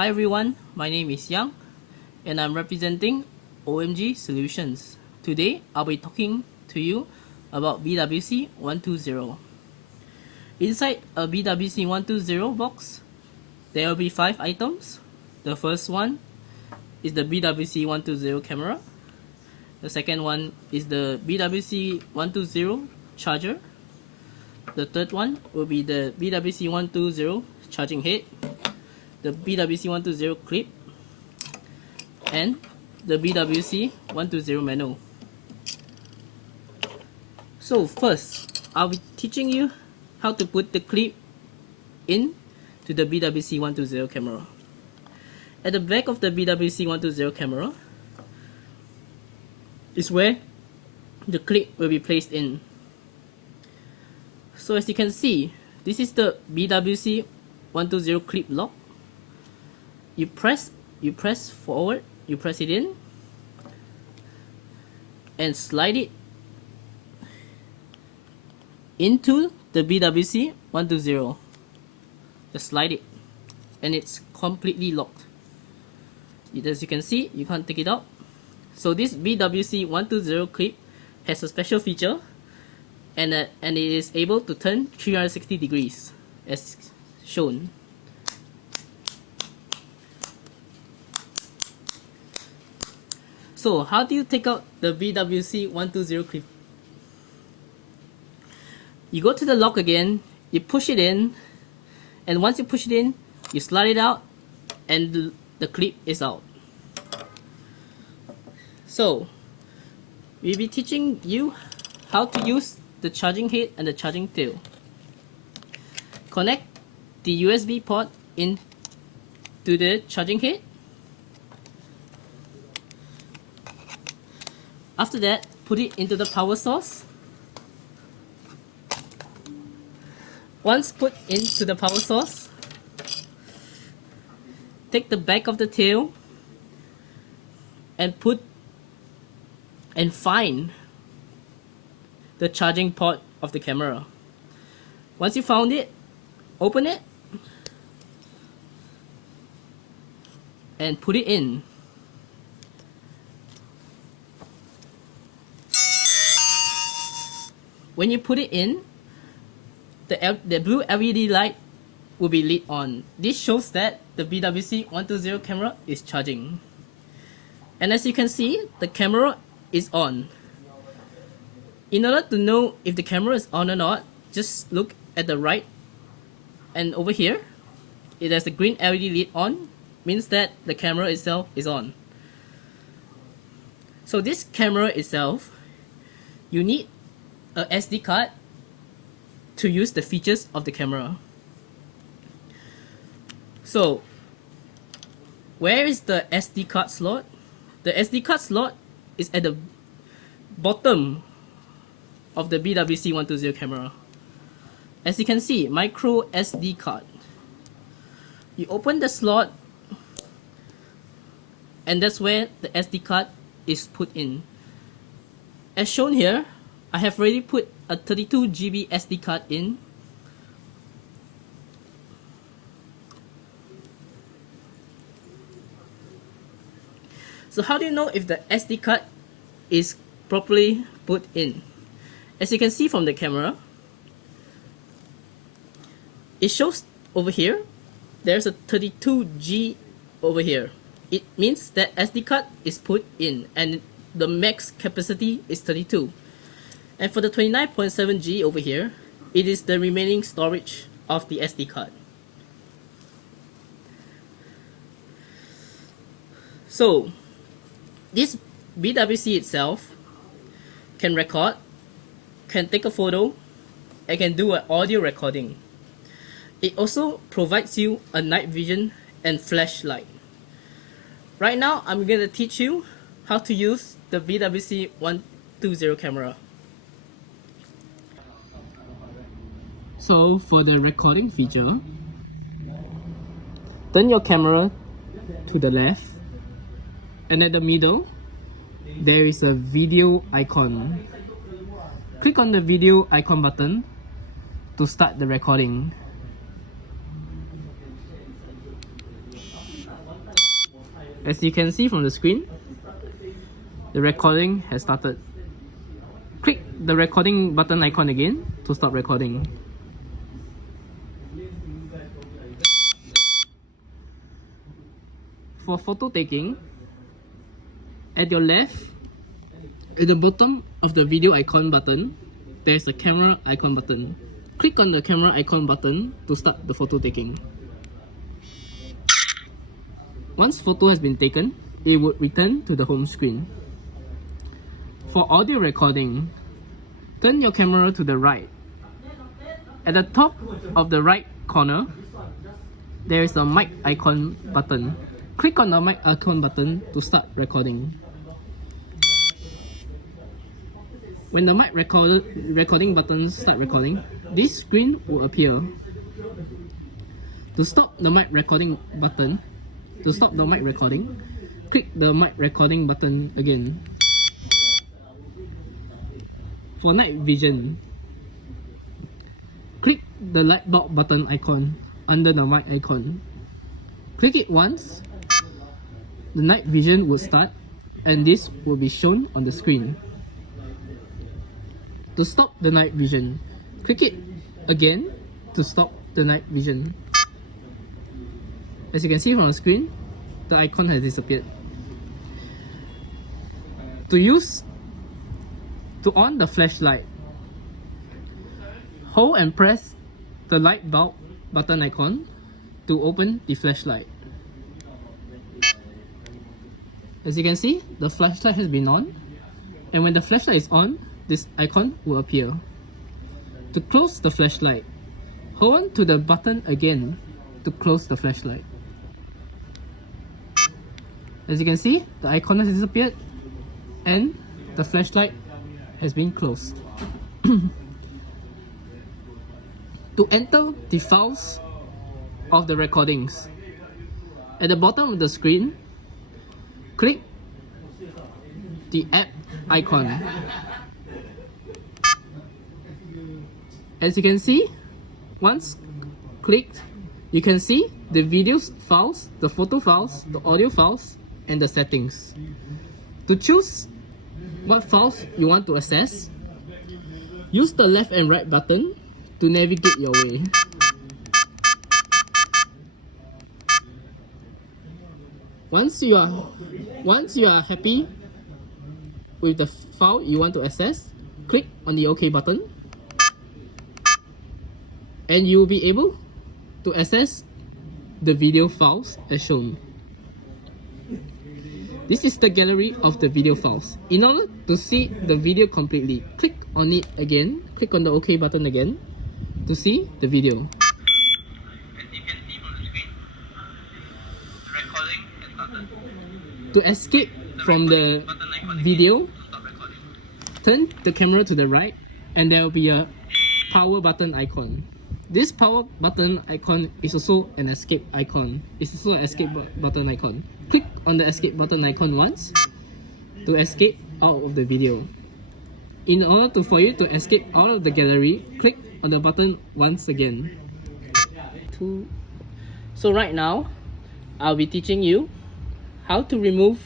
Hi everyone, my name is Yang and I'm representing OMG Solutions. Today I'll be talking to you about BWC120. Inside a BWC120 box, there will be 5 items. The first one is the BWC120 camera. The second one is the BWC120 charger. The third one will be the BWC120 charging head, the BWC120 clip, and the BWC120 manual. So first, I'll be teaching you how to put the clip in to the BWC120 camera. At the back of the BWC120 camera is where the clip will be placed in. So as you can see, this is the BWC120 clip lock. You press forward, you press it in and slide it into the BWC120. Just slide it and it's completely locked. As you can see, you can't take it out. So this BWC120 clip has a special feature and it is able to turn 360 degrees as shown. So how do you take out the BWC120 clip? You go to the lock again, you push it in, and once you push it in, you slide it out and the clip is out. So we'll be teaching you how to use the charging head and the charging tail. Connect the USB port in to the charging head. After that, put it into the power source. Once put into the power source, take the back of the tail and find the charging port of the camera. Once you found it, open it and put it in. When you put it in, the blue LED light will be lit on. This shows that the BWC120 camera is charging. And as you can see, the camera is on. In order to know if the camera is on or not, just look at the right and over here. It has a green LED lit on, means that the camera itself is on. So this camera itself, you need a SD card to use the features of the camera. So where is the SD card slot? The SD card slot is at the bottom of the BWC120 camera. As you can see, micro SD card. You open the slot and that's where the SD card is put in. As shown here, I have already put a 32 GB SD card in. So how do you know if the SD card is properly put in? As you can see from the camera, it shows over here, there's a 32G over here. It means that SD card is put in and the max capacity is 32. And for the 29.7G over here, it is the remaining storage of the SD card. So this BWC itself can record, can take a photo, and can do an audio recording. It also provides you a night vision and flashlight. Right now, I'm going to teach you how to use the BWC120 camera. So for the recording feature, turn your camera to the left, and at the middle, there is a video icon. Click on the video icon button to start the recording. As you can see from the screen, the recording has started. Click the recording button icon again to stop recording. For photo taking, at your left, at the bottom of the video icon button, there's a camera icon button. Click on the camera icon button to start the photo taking. Once photo has been taken, it would return to the home screen. For audio recording, turn your camera to the right. At the top of the right corner, there is a mic icon button. Click on the mic icon button to start recording. When the mic recording button starts recording, this screen will appear. To stop the mic recording, click the mic recording button again. For night vision, click the light bulb button icon under the mic icon. Click it once, the night vision will start and this will be shown on the screen. To stop the night vision, click it again to stop the night vision. As you can see from the screen, the icon has disappeared. To on the flashlight, hold and press the light bulb button icon to open the flashlight. As you can see, the flashlight has been on, and when the flashlight is on, this icon will appear. To close the flashlight, hold on to the button again to close the flashlight. As you can see, the icon has disappeared and the flashlight has been closed. To enter the files of the recordings, at the bottom of the screen, click the app icon. As you can see, once clicked, you can see the video files, the photo files, the audio files, and the settings. To choose what files you want to access, use the left and right button to navigate your way. Once you are happy with the file you want to access, click on the OK button and you will be able to access the video files as shown. This is the gallery of the video files. In order to see the video completely, click on it again, click on the OK button again to see the video. As you can see from the screen, the recording has started. To escape from the video, turn the camera to the right and there will be a power button icon. This power button icon is also an escape icon. It's also an escape button icon. Click on the escape button icon once to escape out of the video. In order for you to escape out of the gallery, click on the button once again. So right now, I'll be teaching you how to remove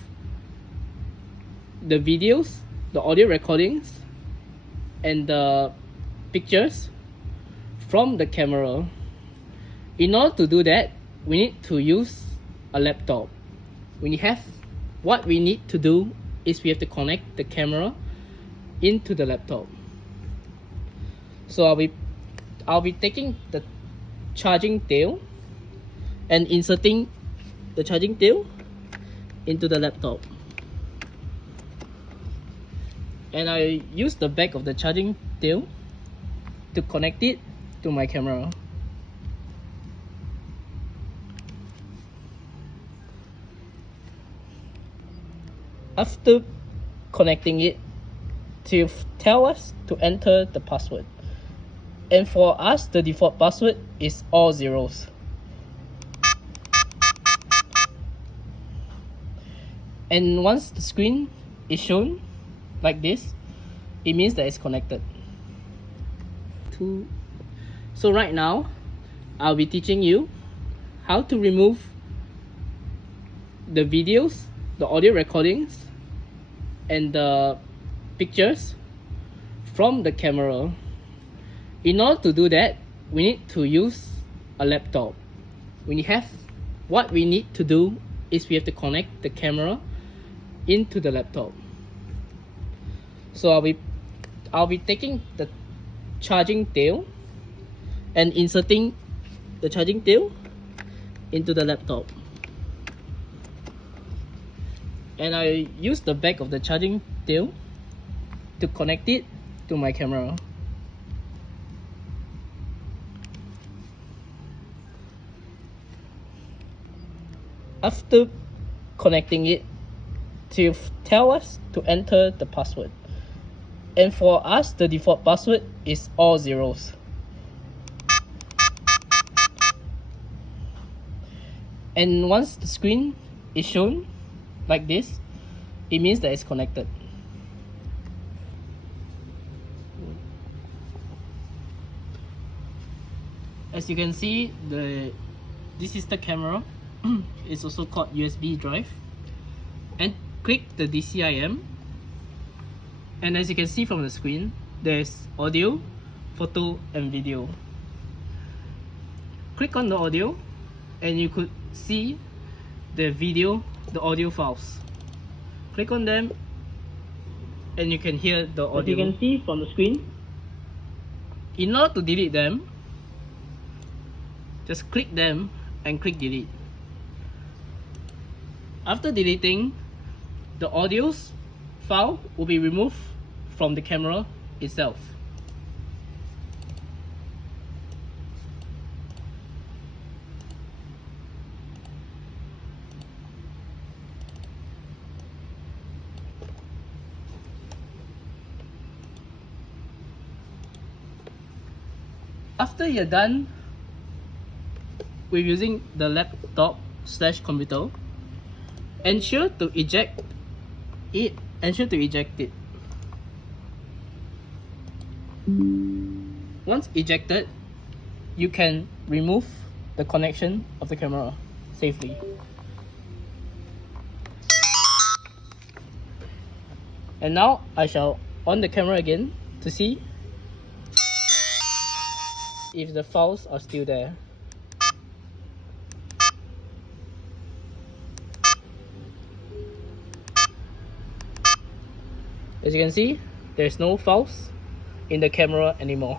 the videos, the audio recordings, and the pictures from the camera. In order to do that, we need to use a laptop. What we need to do is we have to connect the camera into the laptop. So I'll be taking the charging tail and inserting the charging tail into the laptop. And I use the back of the charging tail to connect it to my camera. After connecting it, to tell us to enter the password. And for us, the default password is all zeros. And once the screen is shown like this, it means that it's connected. So right now, I'll be teaching you how to remove the videos, the audio recordings, and the pictures from the camera. In order to do that, we need to use a laptop. What we need to do is we have to connect the camera into the laptop. So I'll be taking the charging tail and inserting the charging tail into the laptop. And I use the back of the charging tail to connect it to my camera. After connecting it, to tell us to enter the password. And for us, the default password is all zeros. And once the screen is shown like this, it means that it's connected. As you can see, this is the camera. It's also called USB drive. And click the DCIM. And as you can see from the screen, there's audio, photo, and video. Click on the audio, and you could see the audio files. Click on them, and you can hear the audio. As you can see from the screen, in order to delete them, just click them and click delete. After deleting, the audio's file will be removed from the camera itself. After you're done with using the laptop/computer, ensure to eject it. Once ejected, you can remove the connection of the camera safely. And now I shall on the camera again to see if the files are still there. As you can see, there's no files in the camera anymore.